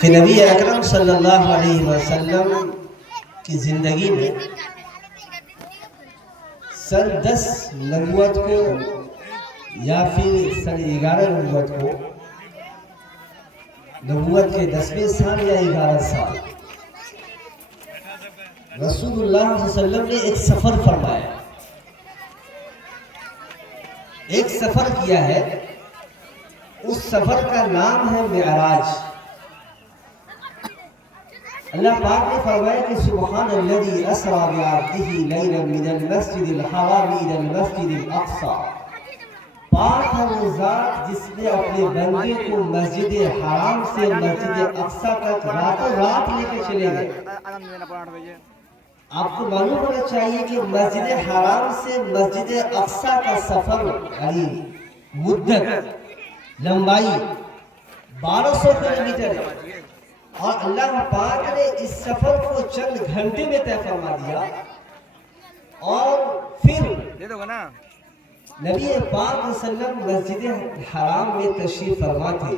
کہ نبی اکرم صلی اللہ علیہ وسلم کی زندگی میں سن 10 نبوت کو یا پھر سن 11 نبوت کو، نبوت کے 10ویں سال یا 11 سال، رسول اللہ صلی اللہ علیہ وسلم نے ایک سفر فرمایا، ایک سفر کیا ہے۔ اس سفر کا نام ہے معراج۔ اللہ پاک نے فرمایا کہ سبحان الذی اسری بعبدہ لیلا من المسجد الحرام الی المسجد الاقصی، پاک ہے وہ ذات جس نے اپنے بندے کو مسجد حرام سے مسجد اقصی تک راتوں رات لے کے چلے گئے۔ آپ کو معلوم ہونا چاہیے کہ مسجد حرام سے مسجد اقصی کا سفر یعنی مدت لمبائی 1200 کلومیٹر ہے، اور اللہ پاک نے اس سفر کو چند گھنٹے میں طے فرما دیا۔ اور پھر نبی پاک صلی اللہ علیہ وسلم مسجد حرام میں تشریف فرما تھے،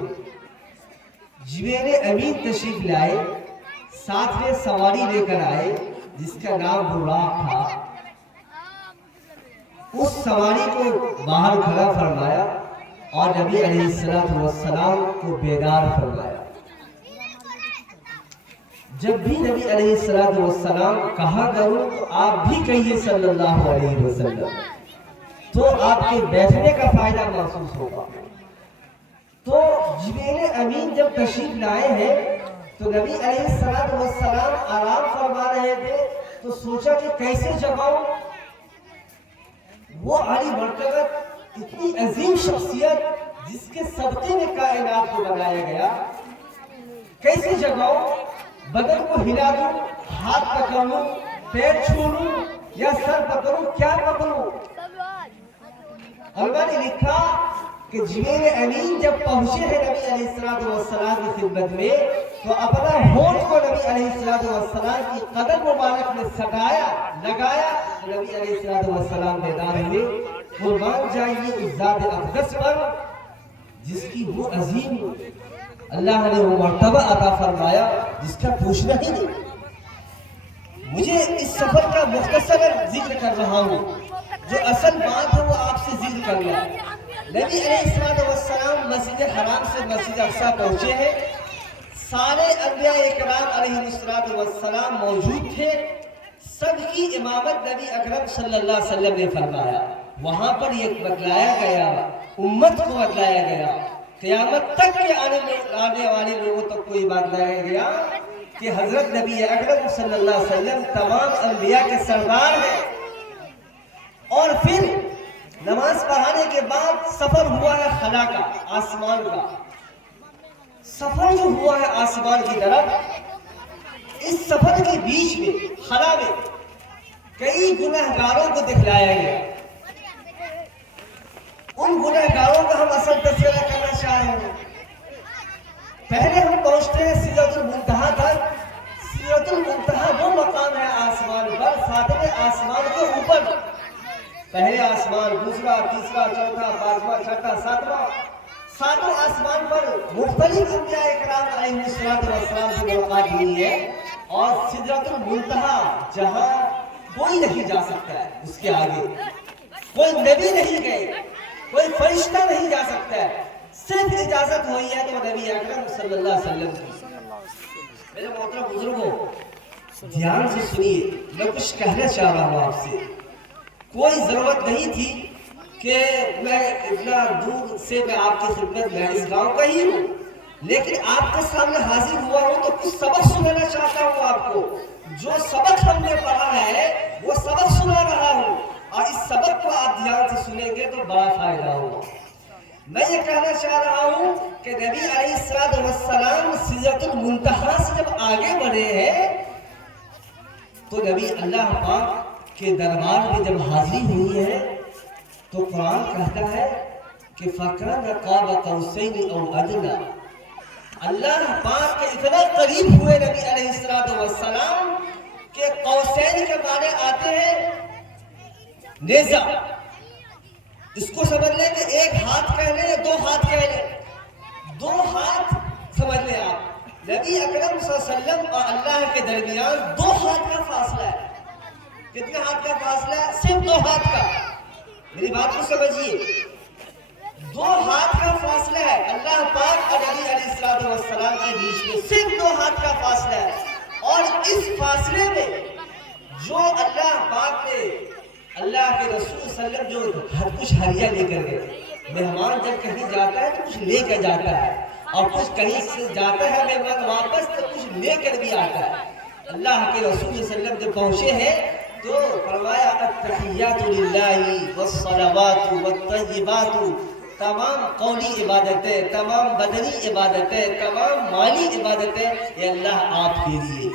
جبریل امین تشریف لائے، ساتھ میں سواری لے کر آئے جس کا نام براق تھا۔ اس سواری کو باہر کھڑا فرمایا اور نبی علیہ السلام کو بیدار فرمایا۔ جب بھی نبی علیہ السلام کہا کروں تو آپ بھی کہیے صلی اللہ علیہ وسلم، تو آپ کے بیٹھنے کا فائدہ محسوس ہوگا۔ تو جبریل امین جب تشریف لائے ہیں تو نبی علیہ السلام آرام فرما رہے تھے، تو سوچا کہ کیسے جگاؤں۔ وہ عالی مرتبت اتنی عظیم شخصیت جس کے صدقے میں کائنات کو بنایا گیا، کیسے جگاؤں؟ بدن کو ہلا دوں، ہاتھ پکڑ لوں، پیر چھو لوں یا سر پکڑوں، کیا پکڑوں؟ علماء نے لکھا کہ جبریل امین جب پہنچے ہیں نبی علیہ السلام کی خدمت میں تو اپنا ہونٹ کو نبی علیہ السلام کی قدم مبارک میں سٹایا، لگایا۔ نبی علیہ السلام بیدار ہوئے، قربان جائیے اس ذات اقدس پر جس کی وہ عظیم اللہ نے وہ مرتبہ عطا فرمایا جس کا پوچھنا ہی نہیں۔ مجھے اس سفر کا مختصر ذکر کر رہا ہوں، جو اصل بات ہے وہ آپ سے ذکر کرنا ہے۔ نبی علیہ السلام مسجد حرام سے مسجد اقصی پہنچے ہیں، سارے انبیاء اکرام علیہ السلام موجود تھے، سب کی امامت نبی اکرم صلی اللہ علیہ وسلم نے فرمایا۔ وہاں پر یہ بتلایا گیا، امت کو بتلایا گیا، قیامت تک کے آنے والے لوگوں تک کوئی بات لایا گیا کہ حضرت نبی اکرم صلی اللہ علیہ وسلم تمام انبیاء کے سردار ہیں۔ اور پھر نماز پڑھانے کے بعد سفر ہوا ہے خلا کا، آسمان کا سفر جو ہوا ہے آسمان کی طرف۔ اس سفر کے بیچ میں خلا میں کئی گنہگاروں کو دکھلایا گیا۔ ان گنہگاروں کا ہم اصل تذکرہ کرنا چاہ رہے ہیں۔ پہلے ہم پہنچتے ہیں سدرۃ المنتہا تک۔ سدرۃ المنتہا وہ مقام ہے آسمان پر، ساتویں آسمان کے اوپر، پہلے آسمان، دوسرا، تیسرا، چوتھا، پانچواں، چھٹا، ساتواں، ساتوں آسمان پر مختلف انبیاء اکرام علیہ السلام سے ملاقات ہوئی ہے۔ اور سدرۃ المنتہا جہاں کوئی نہیں جا سکتا ہے، اس کے آگے کوئی نبی نہیں گئے، کوئی فرشتہ نہیں جا سکتا ہے، صرف اجازت ہوئی ہے تو نبی اکرم صلی اللہ علیہ وسلم کی۔ میرے محترم بزرگوں، دھیان سے سنیے، میں کچھ کہنا چاہ رہا ہوں آپ سے۔ کوئی ضرورت نہیں تھی کہ میں اتنا دور سے میں آپ کی خدمت میں اس گاؤں کا ہی ہوں، لیکن آپ کے سامنے حاضر ہوا ہوں تو کچھ سبق سنانا چاہتا ہوں آپ کو۔ جو سبق ہم نے پڑھا ہے وہ سبق سنا رہا ہوں، اور اس سبق کو آپ دھیان سے سنیں گے تو بڑا فائدہ ہوگا۔ میں یہ کہنا چاہ رہا ہوں کہ نبی علیہ السلام سدرۃ المنتہا سے جب آگے بڑھے ہیں تو نبی اللہ پاک کے دربار میں جب حاضری ہوئی ہے تو قرآن کہتا ہے کہ فَكَانَ قَابَ قَوْسَيْنِ أَوْ أَدْنَىٰ۔ اللہ پاک کے اتنا قریب ہوئے نبی علیہ السلام کہ قوسین کے معنی آتے ہیں نیزہ۔ اس کو سمجھ لیں کہ ایک ہاتھ کہہ لیں یا دو ہاتھ کہہ لیں، نبی اکرم صلی اللہ علیہ وسلم اور اللہ کے درمیان 2 ہاتھ کا فاصلہ ہے. کتنے ہاتھ کا فاصلہ ہے؟ صرف 2 ہاتھ کا. میری بات کو سمجھیے، 2 ہاتھ کا فاصلہ ہے اللہ پاک اور نبی علیہ السلام کے بیچ میں. صرف 2 ہاتھ کا فاصلہ ہے. اور اس فاصلے میں جو اللہ پاک نے اللہ کے رسول صلی اللہ علیہ وسلم جو کچھ ہدیہ لے کر گئے. مہمان جب کہیں جاتا ہے تو کچھ لے کر جاتا ہے، اور کچھ کہیں سے جاتا ہے مہمان واپس تو کچھ لے کر بھی آتا ہے. اللہ کے رسول صلی اللہ علیہ وسلم جب پہنچے ہیں تو فرمایا التحیات للہ والصلوات والطیبات، تمام قولی عبادتیں، تمام بدنی عبادتیں، تمام مالی عبادتیں یہ اللہ آپ کے لیے.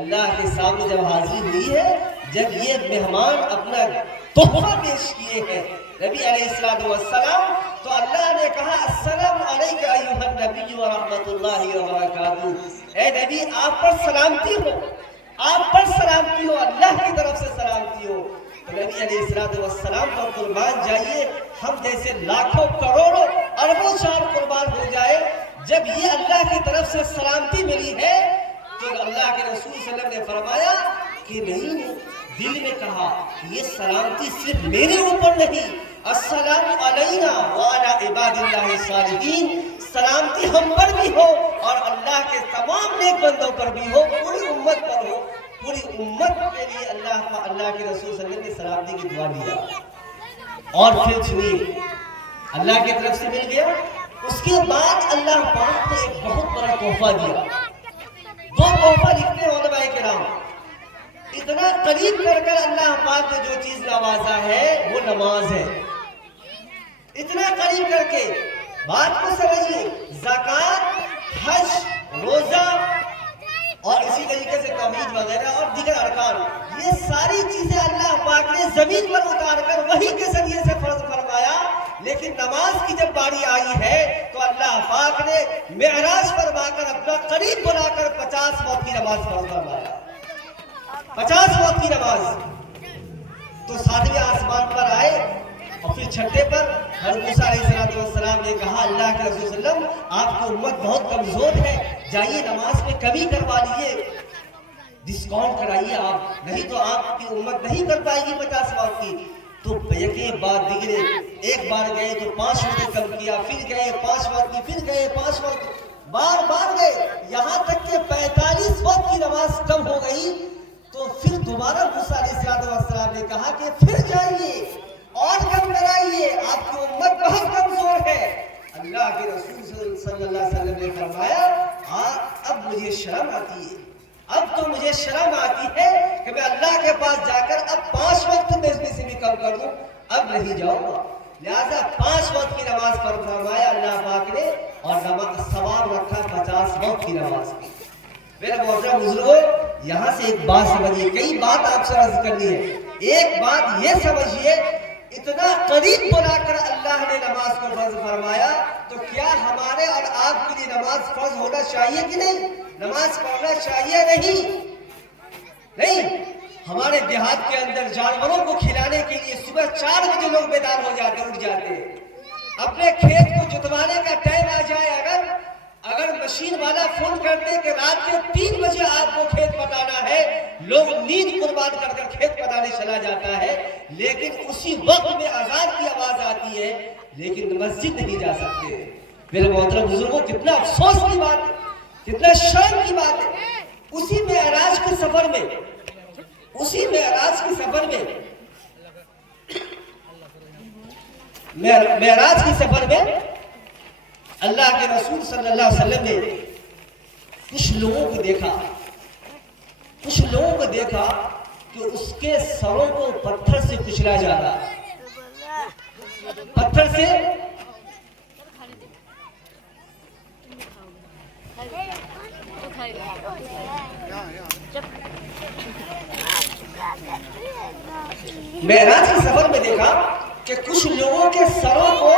اللہ کے سامنے جب حاضر ہوئی ہے، جب یہ مہمان اپنا تحفہ پیش کیے ہیں نبی علیہ السلام، تو اللہ نے کہا السلام علیکم ایھا النبی ورحمۃ اللہ وبرکاتہ. اے نبی آپ پر سلامتی ہو، آپ پر سلامتی ہو، اللہ کی طرف سے سلامتی ہو. تو نبی علیہ السلام پر قربان جائیے، ہم جیسے لاکھوں کروڑوں اربوں چار قربان ہو جائے. جب یہ اللہ کی طرف سے سلامتی ملی ہے تو اللہ کے رسول صلی اللہ علیہ وسلم نے فرمایا کہ نہیں، دل میں کہا یہ سلامتی صرف میرے اوپر نہیں، السلام علینا وعلی عباد اللہ الصالحین، سلامتی ہم پر بھی ہو اور اللہ کے تمام نیک بندوں پر بھی ہو، پوری امت پر ہو. پوری امت کے لیے اللہ کے رسول صلی اللہ علیہ وسلم نے سلامتی کی دعا دیا. اور پھر سنیے، اللہ کی طرف سے مل گیا. اس کے بعد اللہ پاک نے ایک بہت بڑا تحفہ دیا. 2 تحفہ لکھتے ہیں علماء کرام. اتنا قریب کر اللہ پاک نے جو چیز نوازا ہے وہ نماز ہے. اتنا قریب کر کے بات کو سمجھیے. زکوٰۃ، حج، روزہ اور اسی طریقے سے توحید وغیرہ اور دیگر ارکان، یہ ساری چیزیں اللہ پاک نے زمین پر اتار کر وحی کے ذریعے سے فرض فرمایا. لیکن نماز کی جب باری آئی ہے تو اللہ پاک نے معراج فرما کر اپنا قریب بلا کر 50 وقت کی نماز فرض فرمایا. 50 وقت کی نماز. تو 7ویں آسمان پر آئے اور پھر 6ٹھے پر حضرت موسیٰ علیہ السلام نے کہا اللہ کے رسول صلی اللہ علیہ وسلم آپ کی امت بہت کمزور ہے، جائیے نماز میں کمی کروا لیجیے، ڈسکاؤنٹ کرائیے آپ، نہیں تو آپ کی امت نہیں کر پائے گی 50 وقت کی. تو یکے بعد دیگرے، ایک بار گئے تو 5 وقت کم کیا، پھر گئے 5 وقت کی، پھر گئے 5 وقت، بار بار گئے، یہاں تک کہ 45 وقت کی نماز کم ہو گئی. تو پھر دوبارہ موسیٰ علیہ السلام نے کہا کہ پھر جائیے اور کم کرائیے، آپ کی امت بہت کمزور ہے. اللہ کے رسول صلی اللہ علیہ وسلم نے فرمایا اب مجھے شرم آتی ہے، اب تو مجھے شرم آتی ہے کہ میں اللہ کے پاس جا کر اب 5 وقت میں سے بھی کم کر دوں، اب نہیں جاؤں گا. لہذا 5 وقت کی نماز پر فرمایا اللہ پاک نے، اور ثواب رکھا 50 وقت کی نماز کی. میرے محترم بزرگوں، یہاں سے ایک بات سمجھیے، کئی بات آپ سے عرض کرنی ہے. ایک بات یہ سمجھیے، اتنا قریب بلا کر اللہ نے نماز کو فرض فرمایا، تو کیا ہمارے اور آپ کے لیے نماز فرض ہونا چاہیے کہ نہیں؟ نماز پڑھنا چاہیے نہیں؟ ہمارے دیہات کے اندر جانوروں کو کھلانے کے لیے صبح 4 بجے لوگ بیدار ہو جاتے، اٹھ جاتے ہیں. اپنے کھیت کو جتوانے کا ٹائم آ جائے، اگر مشین والا فون کر دے کہ رات کے 3 بجے آپ کو کھیت پٹانا ہے، لوگ نیند قربان کر کر کھیت پٹانے چلا جاتا ہے. لیکن اسی وقت میں اذان کی آواز آتی ہے لیکن مسجد نہیں جا سکتے. میرے محترم بزرگوں، کتنا افسوس کی بات ہے، کتنا شرم کی بات ہے. اسی معراج کے سفر میں اللہ کے رسول صلی اللہ علیہ وسلم نے کچھ لوگوں کو دیکھا کہ اس کے سروں کو پتھر سے کچلا جا رہا ہے. پتھر سے معراج کے سفر میں دیکھا کہ کچھ لوگوں کے سروں کو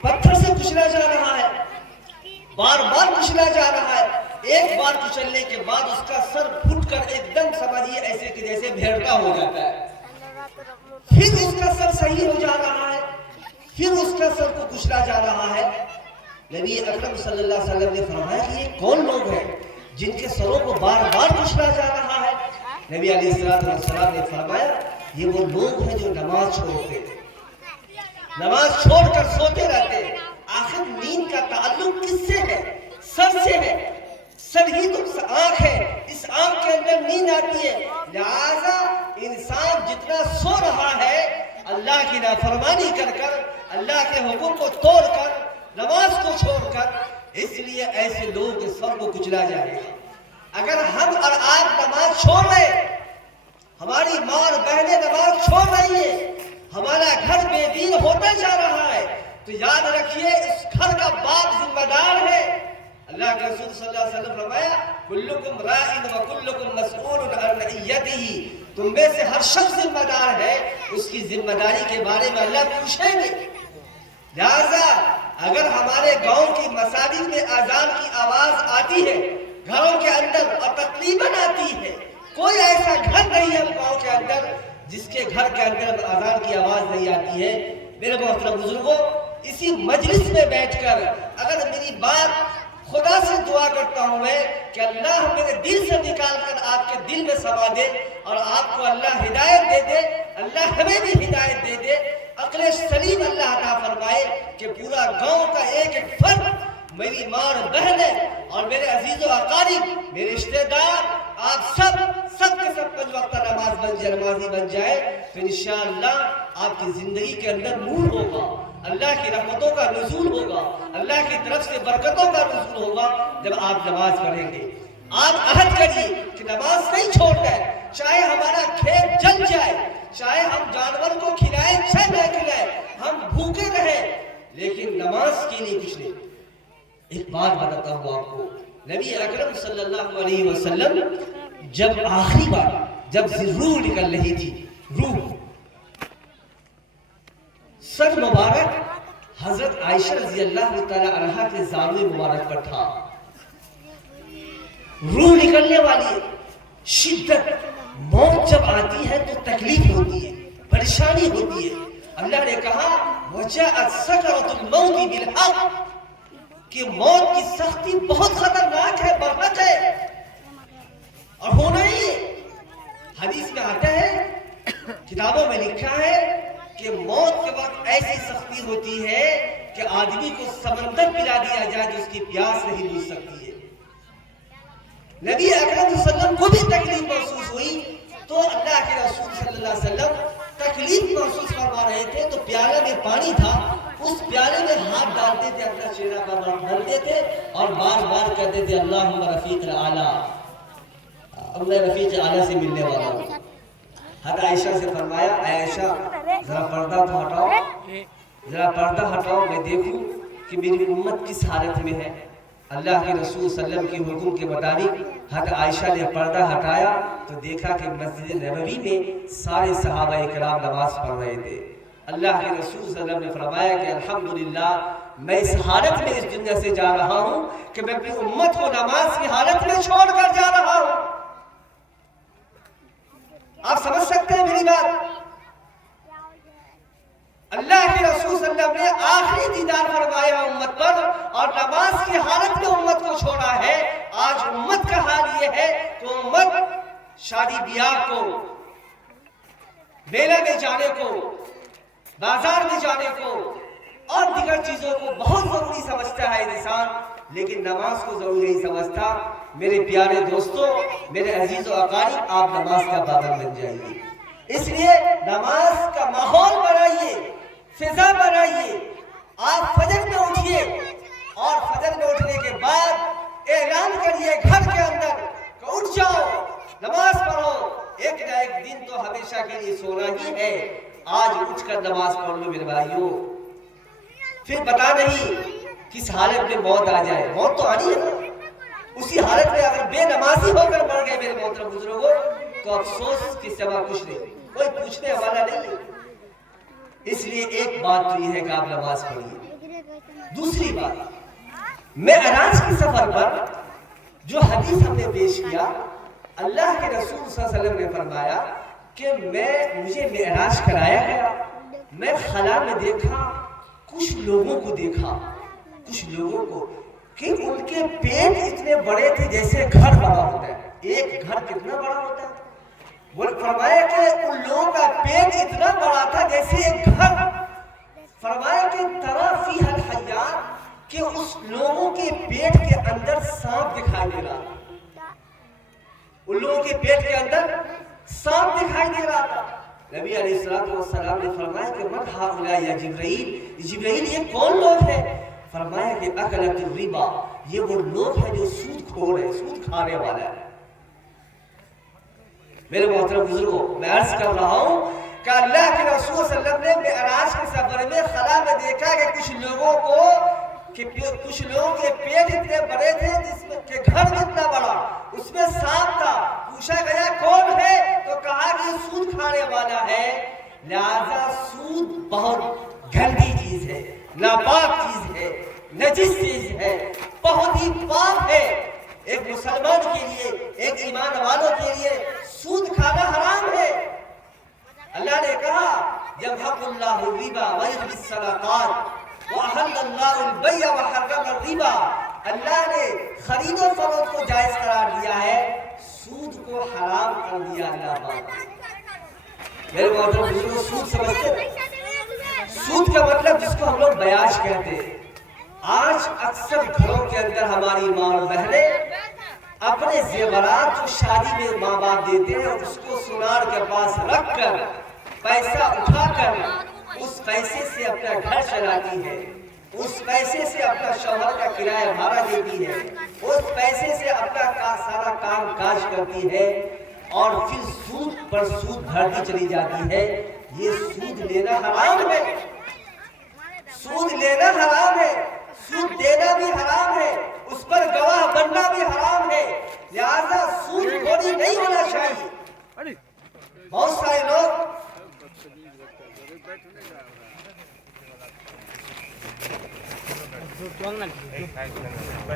پتھر سے کچلا جا رہا ہے، بار بار کچلا جا رہا ہے. ایک بار کچلنے کے بعد اس کا سر پھٹ کر ایک دم سمجھیے ایسے کہ جیسے بھیڑتا ہو جاتا ہے. پھر اس کا سر صحیح ہو جا رہا ہے، پھر اس کا سر کو کچلا جا رہا ہے. نبی اکرم صلی اللہ علیہ وسلم نے فرمایا کہ یہ کون لوگ ہیں جن کے سروں کو بار بار کچلا جا رہا ہے؟ نبی علیہ السلام نے فرمایا یہ وہ لوگ ہیں جو نماز چھوڑتے ہیں، نماز چھوڑ کر سوتے رہتے ہیں۔ آخر نیند کا تعلق کس سے ہے؟ سر سے ہے، سر ہی تو آنکھ ہے، اس آنکھ کے اندر نیند آتی ہے۔ لہذا انسان جتنا سو رہا ہے اللہ کی نافرمانی کر کر، اللہ کے حکم کو توڑ کر، نماز کو چھوڑ کر، اس لیے ایسے لوگ کے سر کو کچلا جائے گا۔ اگر ہم اور آپ نماز چھوڑ رہے، ہماری ماں اور بہنیں نماز چھوڑ رہی ہے، ہمارا گھر بے دین ہوتا جا رہا ہے، تو یاد رکھیے اس گھر کا باپ ذمہ دار ہے۔ اللہ کے رسول صلی اللہ علیہ وسلم فرمایا کلکم راعٍ وکلکم مسئول عن رعیتہ، تم میں سے ہر شخص ذمہ دار ہے، اس کی ذمہ داری کے بارے میں اللہ پوچھیں گے۔ لہذا اگر ہمارے گاؤں کی مساجد میں اذان کی آواز آتی ہے گھروں کے اندر اور تقریباً آتی ہے، کوئی ایسا گھر نہیں ہے گاؤں کے اندر جس کے گھر کے اندر اذان کی آواز نہیں آتی ہے۔ میرے محترم بزرگوں، اسی مجلس میں بیٹھ کر اگر میری بات خدا سے دعا کرتا ہوں میں کہ اللہ میرے دل سے نکال کر آپ کے دل میں سما دے، اور آپ کو اللہ ہدایت دے دے، اللہ ہمیں بھی ہدایت دے دے، عقل سلیم اللہ عطا فرمائے کہ پورا گاؤں کا ایک ایک فرد، میری ماں اور بہنیں اور میرے عزیز و اقارب، میرے رشتہ دار، آپ سب کے سب 5 وقت نمازی بن جائے تو انشاءاللہ آپ کی زندگی کے اندر نور ہوگا، اللہ کی رحمتوں کا نزول ہوگا، اللہ کی طرف سے برکتوں کا نزول ہوگا جب آپ نماز پڑھیں گے۔ آپ عہد کریے کہ نماز نہیں چھوڑنا ہے، چاہے ہمارا کھیت جل جائے، چاہے ہم جانور کو کھلائیں چاہے نہ کھلائیں، ہم بھوکے رہیں، لیکن نماز کے لیے کچھ نہیں۔ ایک بات بتاتا ہوں آپ کو، نبی اکرم صلی اللہ علیہ وسلم جب آخری بار جب روح نکل رہی تھی، روح، سر مبارک حضرت عائشہ رضی اللہ تعالی عنہا کے زانوئے مبارک پر تھا، روح نکلنے والی ہے، شدت، موت جب آتی ہے تو تکلیف ہوتی ہے، پریشانی ہوتی ہے۔ اللہ نے کہا وَجَاءَتْ سَكْرَةُ الْمَوْتِ بِالْحَقِّ، کہ موت کی سختی بہت خطرناک ہے، برحق ہے اور ہونا ہی ہے۔ حدیث میں آتا ہے، کتابوں میں لکھا ہے کہ موت کے وقت ایسی سختی ہوتی ہے کہ آدمی کو سمندر پلا دیا جائے جو اس کی پیاس نہیں بجھ سکتی ہے۔ نبی اکرم صلی اللہ علیہ وسلم کو بھی تکلیف محسوس ہوئی تو اللہ کے رسول صلی اللہ علیہ وسلم تکلیف محسوس فرما رہے تھے تو پیالے میں پانی تھا، اس پیالے میں ہاتھ ڈالتے تھے، اپنا چہرہ پر ڈالتے تھے اور بار بار کہتے تھے اللہم رفیق الاعلیٰ، میں رفیق اعلیٰ سے ملنے والا ہوں۔ حضرت عائشہ سے فرمایا اے عائشہ ذرا پردہ تو ہٹاؤ، ذرا پردہ ہٹاؤ، میں دیکھوں کہ میری امت کس حالت میں ہے۔ اللہ کے رسول صلی اللہ علیہ وسلم کے حکم کے مطابق حضرت عائشہ نے پردہ ہٹایا تو دیکھا کہ مسجد نبوی میں سارے صحابہ اکرام نماز پڑھ رہے تھے۔ اللہ کے رسول صلی اللہ علیہ وسلم نے فرمایا کہ الحمدللہ میں اس حالت میں اس دنیا سے جا رہا ہوں کہ میں اپنی امت کو نماز کی حالت میں چھوڑ کر جا رہا ہوں۔ آپ سمجھ سکتے ہیں میری بات؟ اللہ کے رسول صلی اللہ علیہ وسلم نے آخری دیدار فرمایا امت پر اور نماز کی حالت میں امت کو چھوڑا ہے۔ آج امت کا حال یہ ہے کہ امت شادی بیاہ کو، میلے میں جانے کو، بازار میں جانے کو اور دیگر چیزوں کو بہت ضروری سمجھتا ہے انسان، لیکن نماز کو ضروری نہیں سمجھتا۔ میرے پیارے دوستوں، میرے عزیز و اقارب، آپ نماز کا پابند بن جائیے، اس لیے نماز کا ماحول بنائیے، فضا بنائیے۔ آپ فجر میں اٹھیے اور فجر میں اٹھنے کے بعد اعلان کریے گھر کے اندر کہ اٹھ جاؤ، نماز پڑھو، ایک نہ ایک دن تو ہمیشہ کے لیے سونا ہی ہے، آج اٹھ کر نماز پڑھ لو میرے بھائیوں۔ پھر پتہ نہیں کس حالت میں موت آ جائے، موت تو آنی ہے نا، اسی حالت میں اگر بے نمازی ہو کر مر گئے میرے محترم بزرگوں تو افسوس کے سوا کچھ نہیں، کوئی پوچھنے والا نہیں ہے۔ اس لیے ایک بات تو یہ ہے کہ آپ نماز پڑھیے۔ دوسری بات، معراج کی سفر پر جو حدیث ہم نے پیش کیا، اللہ کے رسول صلی اللہ علیہ وسلم نے فرمایا کہ مجھے معراج کرایا گیا، میں خلا میں دیکھا، کچھ لوگوں کو دیکھا، کچھ لوگوں کو کہ ان کے پیٹ اتنے بڑے تھے جیسے گھر بڑا ہوتا ہے. ایک گھر کتنا بڑا ہوتا ہے؟ وہ فرمایا کہ ان لوگوں کا پیٹ اتنا بڑا تھا جیسے ایک گھر. فرمایا کہ ترا فیہا الحیات کہ اس لوگوں کے پیٹ کے اندر سانپ دکھائی دے رہا تھا. ان لوگوں کے پیٹ کے اندر سانپ دکھائی دے رہا تھا. نبی علیہ السلام نے فرمایا کہ من ہؤلاء یا جبرائیل، جبرائیل یہ کون لوگ ہیں؟ فرمایا کہ اکلت الربا، یہ وہ لوگ ہیں جو سود کھور ہے، سود کھانے والا ہے. میرے محترم بزرگوں، میں عرض کر رہا ہوں کہ اللہ کے رسول صلی اللہ علیہ وسلم نے معراج کے سفر میں خلا میں دیکھا کہ کچھ لوگوں کے پیٹ اتنے بڑے تھے جس میں کہ گھر اتنا بڑا، اس میں سانپ تھا. پوچھا گیا کون ہے تو کہا کہ سود کھانے والا ہے. لہذا سود بہت گندی چیز ہے، ناپاک چیز ہے، نجس چیز ہے، بہت ہی پاک ہے. ایک مسلمان کے لیے، ایک ایمان والوں کے لیے سود کھانا حرام ہے. اللہ نے کہا یمحق اللہ الربا ویربی الصدقات واحل اللہ البیع وحرم الربا. اللہ نے خرید و فروخت کو جائز قرار دیا ہے، سود کو حرام کر دیا. اللہ پاک میرے محترم بزرگوں، سود سمجھتے ہیں؟ سود کا مطلب جس کو ہم لوگ بیاج کہتے ہیں. آج اکثر گھروں کے اندر ہماری ماں اور بہنیں اپنے زیورات جو شادی میں ماں باپ دیتے ہیں اس کو سونار کے پاس رکھ کر پیسہ اٹھا کر اس پیسے سے اپنا گھر چلاتی ہے، اس پیسے سے اپنا شوہر کا کرایہ بھاڑا دیتی ہے، اس پیسے سے اپنا سارا کام کاج کرتی ہے اور پھر سود پر سود بھرتی چلی جاتی ہے. یہ سود لینا حرام ہے، سود لینا حرام ہے، سود دینا بھی حرام ہے، اس پر گواہ بننا بھی حرام ہے. لہذا سود خوری نہیں ہونا چاہیے. بہت سارے لوگ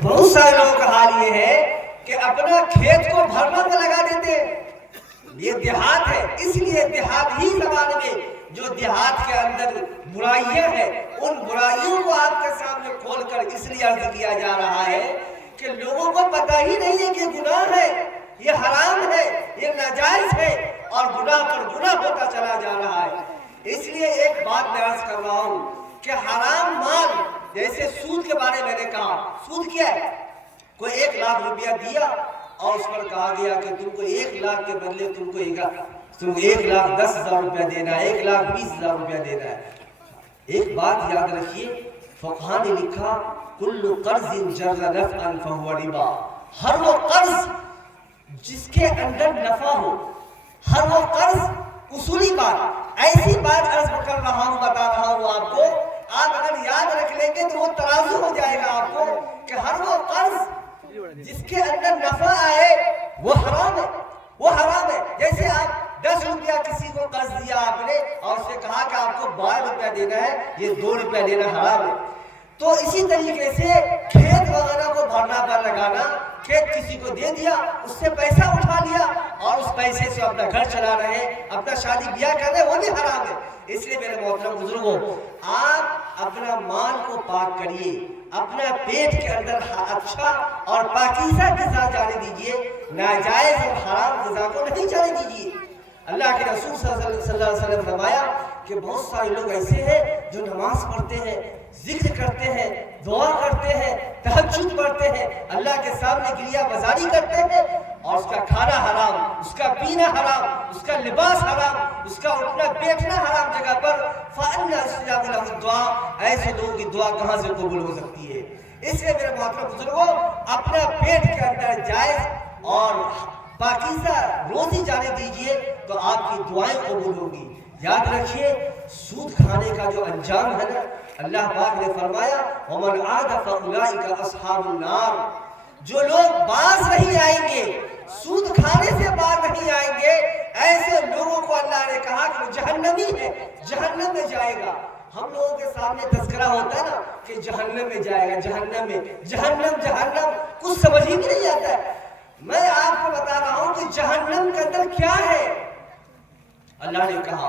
لوگوں کا حال یہ ہے کہ اپنا کھیت کو بھرنا پہ لگا دیتے ہیں. یہ دیہات ہے، اس لیے دیہات ہی زمانے میں جو دیہات کے اندر برائیاں ہیں ان برائیوں کو آپ کے سامنے کھول کر اس لیے عرض کیا جا رہا ہے کہ لوگوں کو پتہ ہی نہیں ہے کہ گناہ ہے، یہ حرام ہے، یہ ناجائز ہے اور گناہ پر گناہ ہوتا چلا جا رہا ہے. اس لیے ایک بات میں عرض کر رہا ہوں کہ حرام مال، جیسے سود کے بارے میں نے کہا، سود کیا ہے؟ کوئی 1 لاکھ روپیہ دیا اور اس پر کہا گیا کہ تم کو 1 لاکھ کے بدلے تم کو 1,10,000 روپیہ دینا ہے، 1,20,000 روپیہ دینا ہے. ایک بات یاد رکھیے، فقہاء نے لکھا کل قرض جر نفعا فهو ربا. ہر وہ قرض جس کے اندر نفع ہو، ہر وہ قرض اصولی بات، ایسی بات عرض کر رہا ہوں، بتا رہا ہوں آپ کو، آپ اگر یاد رکھ لیں گے تو وہ ترازو ہو جائے گا آپ کو کہ ہر وہ قرض جس کے اندر نفع آئے وہ حرام ہے، وہ حرام ہے. جیسے آپ 10 روپیہ کسی کو قرض دیا آپ نے اور اس نے کہا کہ آپ کو 12 روپیہ دینا ہے، یہ 2 روپیہ دینا حرام ہے. تو اسی طریقے سے کھیت وغیرہ کو بھرنا پر لگانا، کھیت کسی کو دے دیا، اس سے پیسہ اٹھا لیا اور اس پیسے سے اپنا گھر چلا رہے ہیں، اپنا شادی بیاہ کر رہے ہیں، وہ بھی حرام ہے. اس لیے میرے محترم بزرگوں، آپ اپنا مال کو پاک کریے، اپنا پیٹ کے اندر اچھا اور پاکیزہ غذا جانے دیجیے، ناجائز اور حرام غذا کو نہیں جانے دیجیے. اللہ کے رسول صلی اللہ علیہ وسلم نے فرمایا کہ بہت سارے لوگ ایسے ہیں جو نماز پڑھتے ہیں، ذکر کرتے ہیں، دعا کرتے ہیں، تہجد پڑھتے ہیں، اللہ کے سامنے گریہ بازاری کرتے ہیں اور اس کا کھانا حرام، اس کا پینا حرام، اس کا لباس حرام، اس کا اٹھنا بیٹھنا حرام جگہ پر. فَأَنَّىٰ يُسْتَجَابُ لَهُ الدُّعَاءُ، ایسے لوگوں کی دعا کہاں سے قبول ہو سکتی ہے؟ اس لیے میرے محترم بزرگوں، اپنا پیٹ کے اندر جائز اور پاکیزہ روزی جانے دیجئے تو آپ کی دعائیں قبول ہوگی. یاد رکھیے سود کھانے کا جو انجام ہے نا، اللہ پاک نے فرمایا وَمَنْ عَادَ فَأُولَٰئِكَ أَصْحَابُ النَّارِ. جو لوگ باز نہیں آئیں گے، سود کھانے سے باز نہیں آئیں گے، ایسے لوگوں کو اللہ نے کہا کہ جہنمی ہے، جہنم میں جائے گا. ہم لوگوں کے سامنے تذکرہ ہوتا ہے نا کہ جہنم میں جائے گا، جہنم میں، جہنم کچھ سمجھ ہی نہیں آتا ہے. میں آپ کو بتا رہا ہوں کہ جہنم کے اندر کیا ہے. اللہ نے کہا